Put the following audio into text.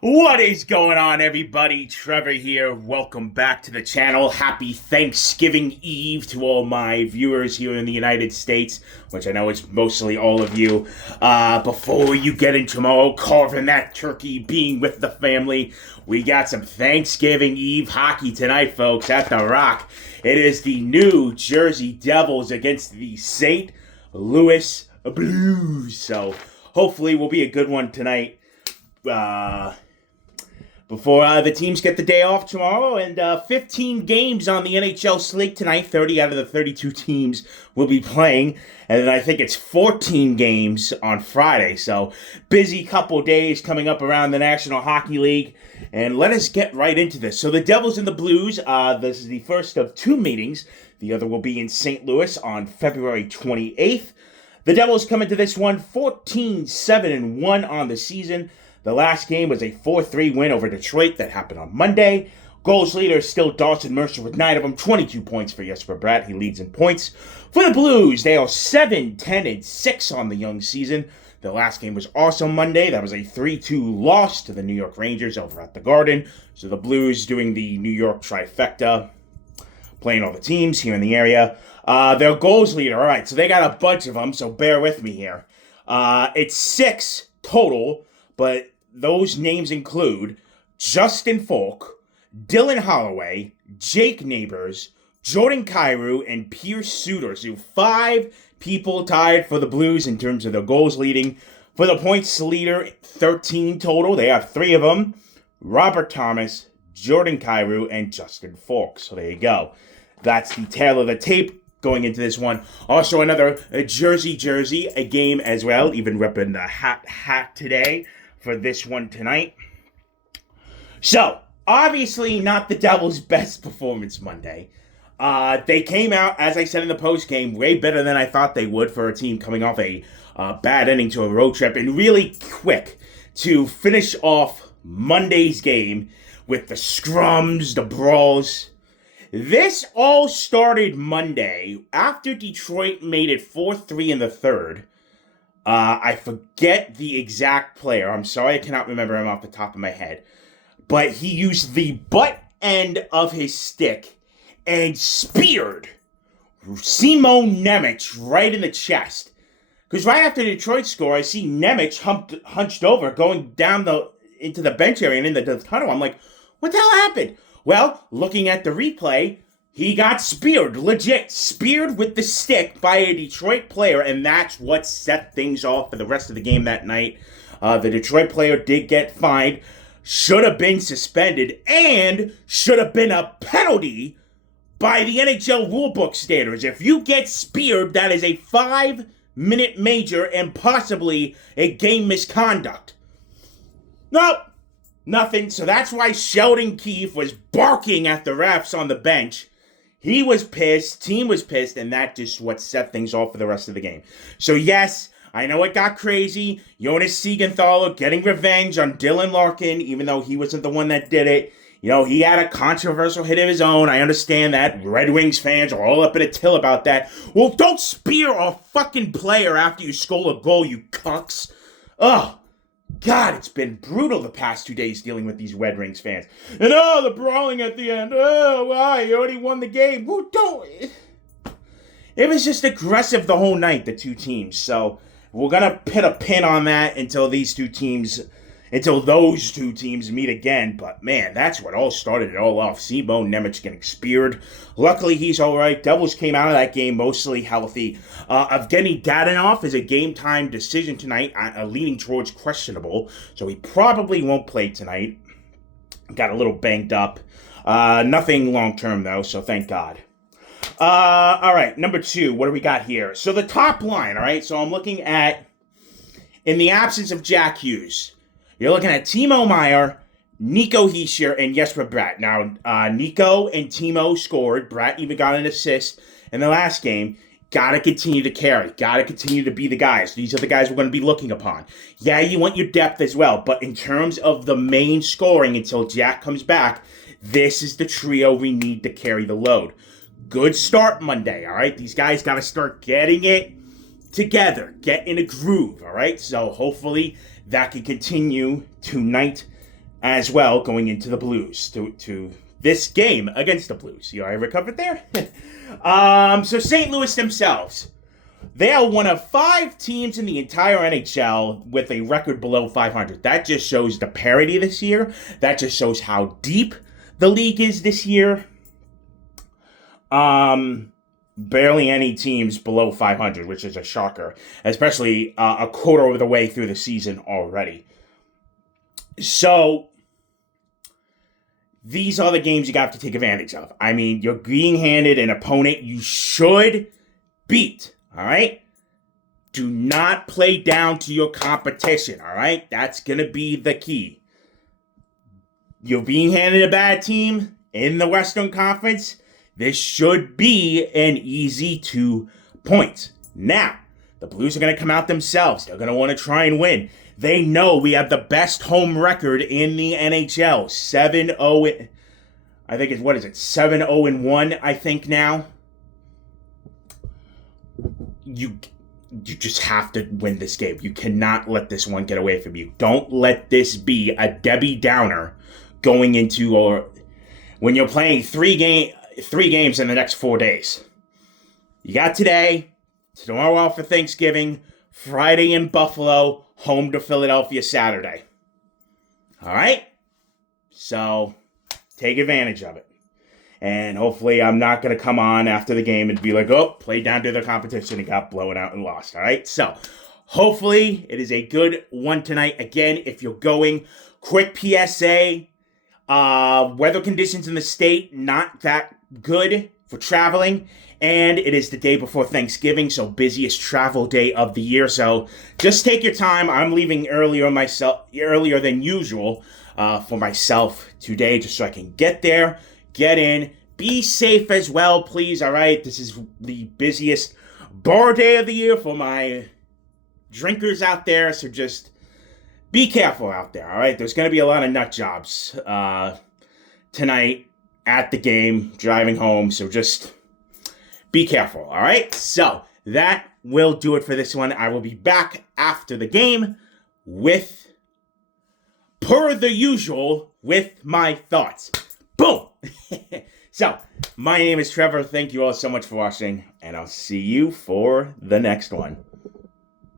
What is going on, everybody? Trevor here. Welcome back to the channel. Happy Thanksgiving Eve to all my viewers here in the United States, which I know is mostly all of you. Before you get in tomorrow, carving that turkey, being with the family, we got some Thanksgiving Eve hockey tonight, folks, at the Rock. It is the New Jersey Devils against the St. Louis Blues. So hopefully will be a good one tonight. Before the teams get the day off tomorrow, and 15 games on the NHL slate tonight. 30 out of the 32 teams will be playing, and then I think it's 14 games on Friday. So busy couple days coming up around the National Hockey League, and let us get right into this. So the Devils and the Blues, this is the first of two meetings. The other will be in St. Louis on February 28th. The Devils come into this one 14-7-1 on the season. The last game was a 4-3 win over Detroit that happened on Monday. Goals leader is still Dawson Mercer with 9 of them, 22 points for Jesper Bratt. He leads in points. For the Blues, they are 7-10-6 on the young season. The last game was also Monday. That was a 3-2 loss to the New York Rangers over at the Garden. So the Blues doing the New York trifecta, playing all the teams here in the area. Their goals leader, all right, so they got a bunch of them, so bear with me here. It's 6 total, but those names include Justin Falk, Dylan Holloway, Jake Neighbors, Jordan Kyrou, and Pierce Suter. So 5 people tied for the Blues in terms of their goals leading. For the points leader, 13 total. They have 3 of them. Robert Thomas, Jordan Kyrou, and Justin Falk. So there you go. That's the tail of the tape going into this one. Also another jersey, a game as well. Even repping the hat today for this one tonight. So, obviously not the Devils' best performance Monday. They came out, as I said in the post game, way better than I thought they would for a team coming off a bad ending to a road trip, and really quick to finish off Monday's game with the scrums, the brawls. This all started Monday after Detroit made it 4-3 in the third. I forget the exact player. I'm sorry, I cannot remember him off the top of my head. But he used the butt end of his stick and speared Simon Nemec right in the chest. Because right after the Detroit score, I see Nemec hunched over, going down into the bench area and in the tunnel. I'm like, what the hell happened? Well, looking at the replay, he got speared, legit speared with the stick by a Detroit player, and that's what set things off for the rest of the game that night. The Detroit player did get fined, should have been suspended, and should have been a penalty by the NHL rulebook standards. If you get speared, that is a 5-minute major and possibly a game misconduct. Nope. Nothing. So that's why Sheldon Keefe was barking at the refs on the bench. He was pissed, team was pissed, and that just what set things off for the rest of the game. So yes, I know it got crazy. Jonas Siegenthaler getting revenge on Dylan Larkin, even though he wasn't the one that did it. You know, he had a controversial hit of his own. I understand that. Red Wings fans are all up in a till about that. Well, don't spear a fucking player after you score a goal, you cucks. Ugh. God, it's been brutal the past 2 days dealing with these Red Wings fans. And the brawling at the end. Oh, why? You already won the game. Well, don't. It was just aggressive the whole night, the two teams. So we're going to put a pin on that until those two teams meet again. But man, that's what all started it all off. Simon Nemec getting speared. Luckily, he's all right. Devils came out of that game mostly healthy. Evgeny Dadonov is a game-time decision tonight, leaning towards questionable. So he probably won't play tonight. Got a little banged up. Nothing long-term, though, so thank God. All right, number 2, what do we got here? So the top line, all right? So I'm looking at, in the absence of Jack Hughes, you're looking at Timo Meier, Nico Hischier, and Jesper Bratt. Now, Nico and Timo scored. Bratt even got an assist in the last game. Got to continue to carry. Got to continue to be the guys. These are the guys we're going to be looking upon. Yeah, you want your depth as well, but in terms of the main scoring until Jack comes back, this is the trio we need to carry the load. Good start Monday, all right? These guys got to start getting it together. Get in a groove, all right? So hopefully that can continue tonight as well going into the Blues to this game against the Blues. I recovered there? So St. Louis themselves. They are one of 5 teams in the entire NHL with a record below 500. That just shows the parity this year. That just shows how deep the league is this year. Barely any teams below 500, which is a shocker, especially a quarter of the way through the season already. So these are the games you have to take advantage of. I mean, you're being handed an opponent you should beat. All right? Do not play down to your competition, all right? That's going to be the key. You're being handed a bad team in the Western Conference. This should be an easy 2 points. Now, the Blues are going to come out themselves. They're going to want to try and win. They know we have the best home record in the NHL. 7-0. I think it's, 7-0-1, I think now. You just have to win this game. You cannot let this one get away from you. Don't let this be a Debbie Downer going into, or when you're playing 3 games in the next 4 days. You got today, tomorrow off for Thanksgiving, Friday in Buffalo, home to Philadelphia Saturday. All right? So take advantage of it. And hopefully I'm not going to come on after the game and be like, oh, played down to the competition and got blown out and lost. All right? So hopefully it is a good one tonight. Again, if you're going, quick PSA, weather conditions in the state, not that good for traveling. And it is the day before Thanksgiving, so busiest travel day of the year. So just take your time. I'm leaving earlier than usual for myself today, just so I can get there. Get in. Be safe as well, please. All right. This is the busiest bar day of the year for my drinkers out there. So just be careful out there. All right. There's going to be a lot of nut jobs tonight at the game, driving home. So just be careful. All right. So that will do it for this one. I will be back after the game with, per the usual, with my thoughts. Boom! So, my name is Trevor. Thank you all so much for watching, and I'll see you for the next one.